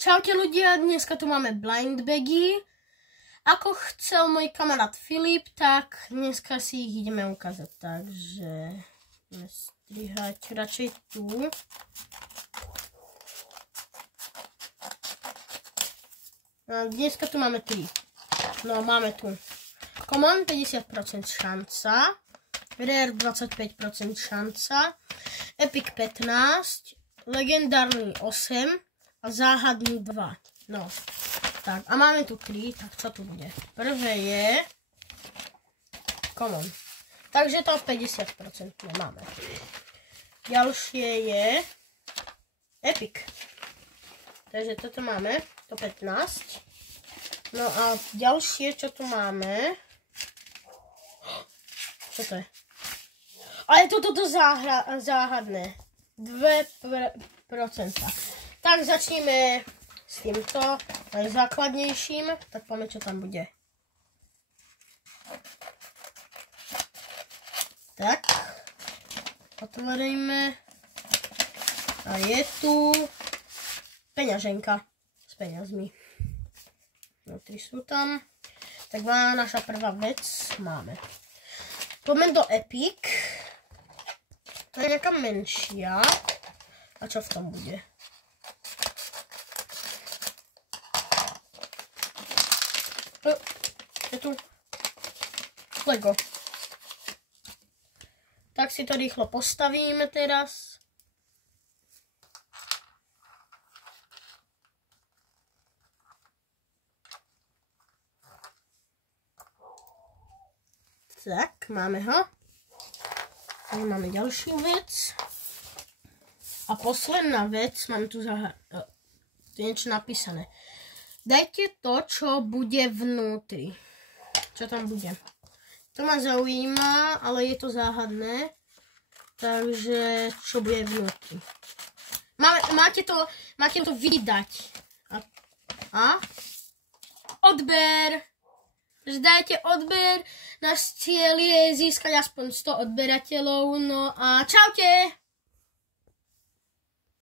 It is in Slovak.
Čaute ľudia, dneska tu máme blind bagy. Ako chcel môj kamarát Filip, tak dneska si ich ideme ukázať. Takže ideme strihať radšej tu. A dneska tu máme 3. No máme tu Common 50% šanca, Rare 25% šanca, Epic 15%, Legendárny 8 a Záhadný 2. No, tak a máme tu 3, tak čo tu bude? Prvé je Common, takže to 50% máme. Ďalšie je Epic, takže toto máme, to 15. No a ďalšie, čo tu máme, čo to je? Ale toto záhadné. 2%. Tak začneme s týmto najzákladnejším. Tak poďme, čo tam bude. Tak. Otvoríme. A je tu peňaženka s peňazmi. Vnútri sú tam. Tak naša prvá vec máme. Poďme do Epic. To je nejaká menšia. A čo v tom bude? Je tu Lego. Tak si to rýchlo postavíme teraz. Tak, máme ho. Máme ďalšiu vec. A posledná vec, mám tu niečo napísané. Dajte to, čo bude vnútri. Čo tam bude? To ma zaujíma, ale je to záhadné. Takže, čo bude vnútri? Máte to vydať. A? Odber! Takže dajte odber, náš cieľ je získať aspoň 100 odberateľov, no a čaute!